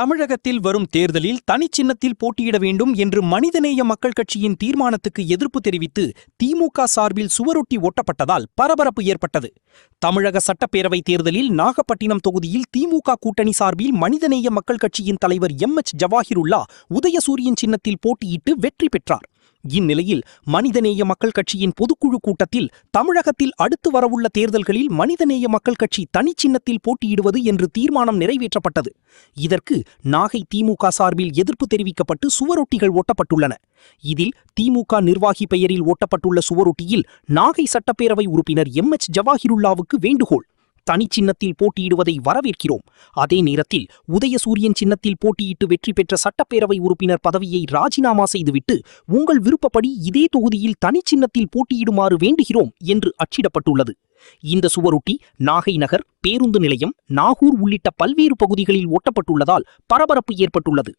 தமிழகத்தில் வரும் தேர்தலில் தனிச்சின்னத்தில் போட்டியிட வேண்டும் என்று மனிதநேய மக்கள் கட்சியின் தீர்மானத்துக்கு எதிர்ப்பு தெரிவித்து திமுக சார்பில் சுவரொட்டி ஒட்டப்பட்டதால் பரபரப்பு ஏற்பட்டது. தமிழக சட்டப்பேரவை தேர்தலில் நாகப்பட்டினம் தொகுதியில் திமுக கூட்டணி சார்பில் மனிதநேய மக்கள் கட்சியின் தலைவர் MH ஜவாஹிருல்லா உதயசூரியன் சின்னத்தில் போட்டியிட்டு வெற்றி பெற்றார். இந்நிலையில் மனிதநேய மக்கள் கட்சியின் பொதுக்குழு கூட்டத்தில் தமிழகத்தில் அடுத்து வரவுள்ள தேர்தல்களில் மனிதநேய மக்கள் கட்சி தனிச்சின்னத்தில் போட்டியிடுவது என்று தீர்மானம் நிறைவேற்றப்பட்டது. இதற்கு நாகை திமுக சார்பில் எதிர்ப்பு தெரிவிக்கப்பட்டு சுவரொட்டிகள் ஒட்டப்பட்டுள்ளன. இதில் திமுக நிர்வாகி பெயரில் ஒட்டப்பட்டுள்ள சுவரொட்டியில் நாகை சட்டப்பேரவை உறுப்பினர் MH ஜவாஹிருல்லாவுக்கு வேண்டுகோள்: தனிச்சின்னத்தில் போட்டியிடுவதை வரவேற்கிறோம். அதே நேரத்தில் உதயசூரியன் சின்னத்தில் போட்டியிட்டு வெற்றி பெற்ற சட்டப்பேரவை உறுப்பினர் பதவியை ராஜினாமா செய்துவிட்டு உங்கள் விருப்பப்படி இதே தொகுதியில் தனிச்சின்னத்தில் போட்டியிடுமாறு வேண்டுகிறோம் என்று அச்சிடப்பட்டுள்ளது. இந்த சுவரொட்டி நாகை நகர், பேருந்து நிலையம், நாகூர் உள்ளிட்ட பல்வேறு பகுதிகளில் ஒட்டப்பட்டுள்ளதால் பரபரப்பு ஏற்பட்டுள்ளது.